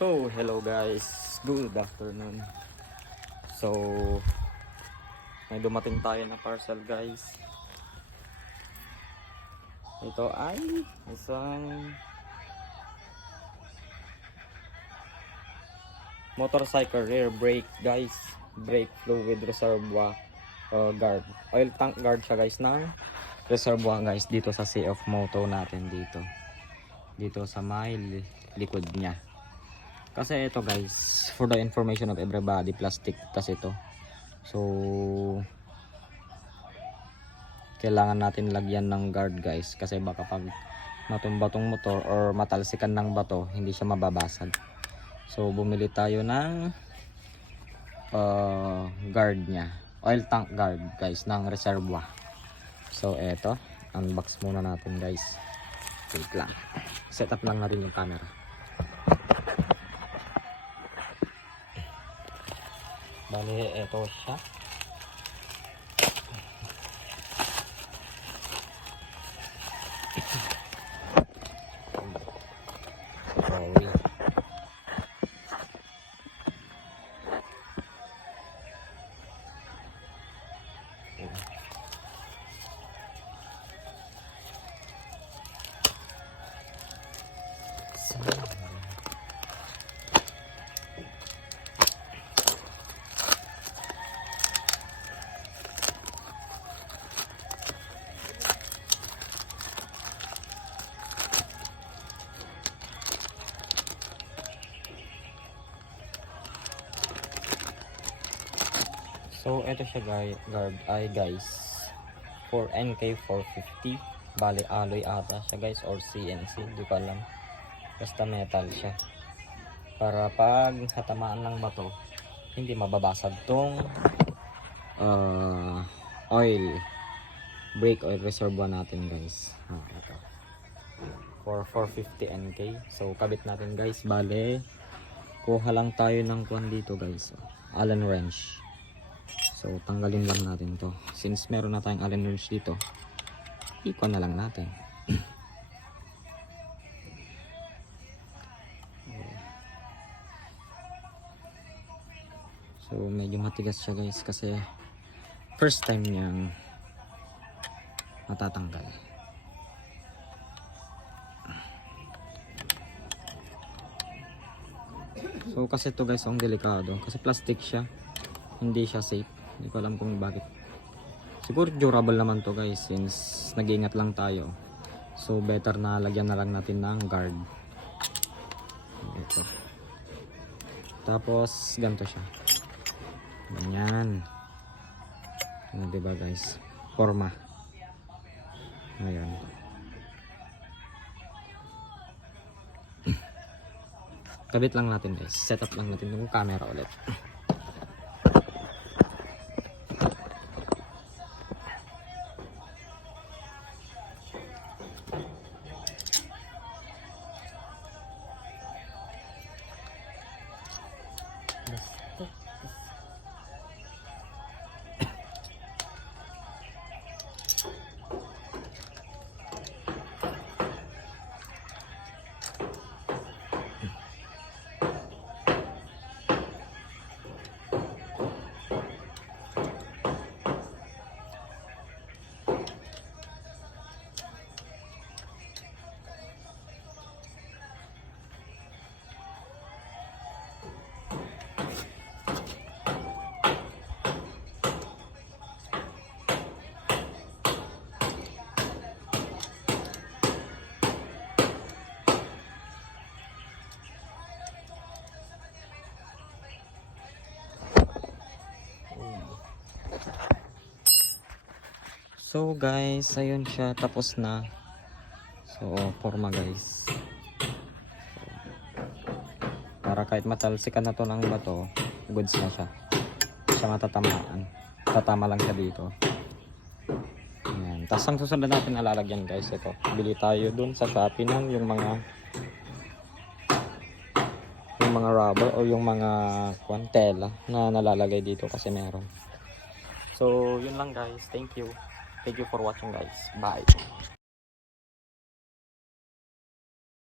So, hello guys. Good afternoon. So, may dumating tayo na parcel guys. Ito ay isang motorcycle rear brake guys. Brake fluid reservoir guard. Oil tank guard siya guys ng reservoir guys dito sa CF Moto natin dito. Dito sa may likod niya. Kasi ito guys, for the information of everybody, plastic kasi ito. So, kailangan natin lagyan ng guard guys. Kasi baka pag matumba tong motor or matalsikan ng bato, hindi siya mababasag. So, bumili tayo ng guard niya. Oil tank guard guys, ng reservoir. So, eto. Unbox muna natin guys. Wait lang. Set up lang na rin yung camera. Bali, eto siya. Sorry. So, ito siya guys. For NK450. Bali, alloy ata siya guys. Or CNC. Hindi ko alam. Basta metal siya. Para pag hatamaan ng bato, hindi mababasag tong brake oil reservoir natin guys. Ito. For 450 NK. So, kabit natin guys. Bali, kuha lang tayo ng kuwan dito guys. Allen wrench. So, tanggalin lang natin to. Since meron na tayong Allen wrench dito, ikon na lang natin. So, medyo matigas siya guys kasi first time niyang matatanggal. So, kasi to guys, ang delikado. Kasi plastic siya. Hindi siya safe. Hindi ko alam kung bakit. Siguro durable naman to guys since nag-iingat lang tayo. So better na lagyan na lang natin ng guard. Ito. Tapos ganito siya. Ganyan. Ano diba guys? Forma. Ayan. Kabit lang natin guys. Set up lang natin yung camera ulit. So guys, ayun siya, tapos na. So forma guys. Para kahit matalsikan na to ng bato, goods na siya. Hindi siya matatamaan. Tatama lang siya dito. Ayan. Tapos ang susunod natin alalagyan guys, ito. Bili tayo dun sa Shopee ng yung mga rubber o yung mga tela na nalalagay dito kasi meron. So yun lang guys. Thank you for watching guys. Bye.